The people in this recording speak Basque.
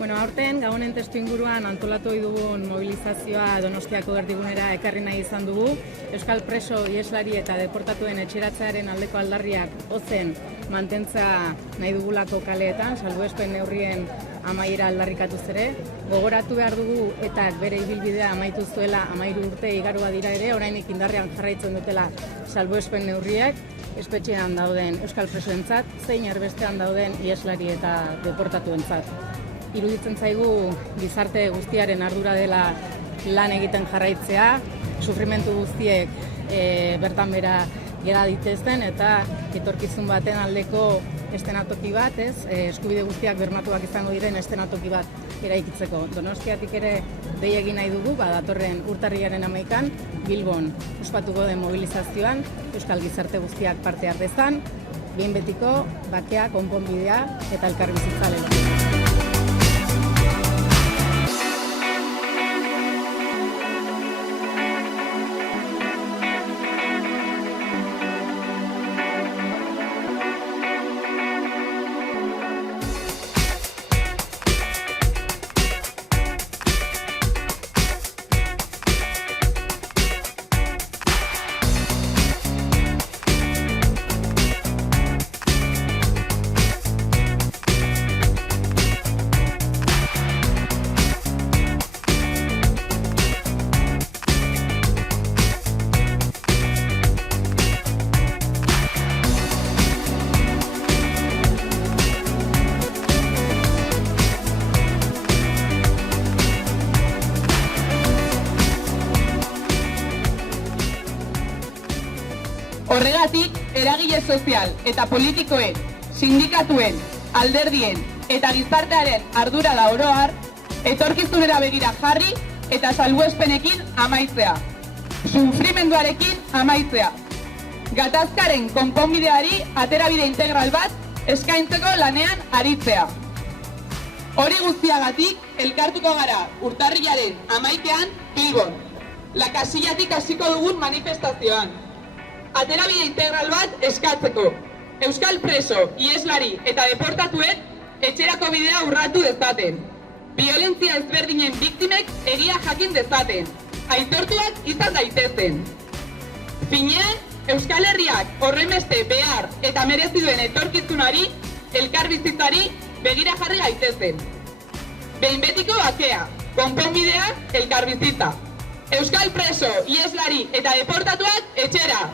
Aurten, Gabonen testu inguruan antolatu dugun mobilizazioa Donostiako erdigunera ekarri nahi izan dugu. Euskal preso, ieslari eta deportatuen etxeratzearen aldeko aldarriak ozen mantentza nahi dugulako kaleetan, salbuespen neurrien amaiera aldarrikatuz ere. Gogoratu behar dugu eta bere ibilbidea amaitu zuela 13 urte igarua dira ere, orainik indarrean jarraitzen dutela salbuespen neurriak, espetxean dauden euskal presoentzat, zein erbestean dauden ieslari eta deportatuentzat. Iruditzen zaigu gizarte guztiaren ardura dela lan egiten jarraitzea, sufrimentu guztiek bertan bera gera ditezten eta etorkizun baten aldeko eszenatoki bat, eskubide guztiak bermatuak izango diren eszenatoki bat eraikitzeko. Donostiatik ere dei egin nahi dugu, datorren urtarrilaren 11an Bilbon ospatuko den mobilizazioan euskal gizarte guztiak parte har dezan, behin betiko bakea, konponbidea eta elkarbizitza lortzeko. Horregatik, eragile sozial eta politikoen, sindikatuen, alderdien eta gizartearen ardura da oro har, etorkizunera begira jarri eta salbuespenekin amaitzea. Sufrimenduarekin amaitzea. Gatazkaren konponbideari aterabide integral bat eskaintzeko lanean aritzea. Hori guztiagatik elkartuko gara urtarrilaren 11an Bilbon, Lakasillatik hasiko dugun manifestazioan. Aterabide integral bat eskatzeko. Euskal preso, ieslari eta deportatuen etxerako bidea urratu dezaten. Violentzia ezberdinen biktimek egia jakin dezaten. Aitortuak izan daitezen. Finean, Euskal Herriak horrenbeste behar eta merezi duen etorkizunari, elkarbizitzari begira jarri gaitezen. Behin betiko bakea, konponbidea, elkarbizitza. Euskal preso, ieslari eta deportatuak etxera!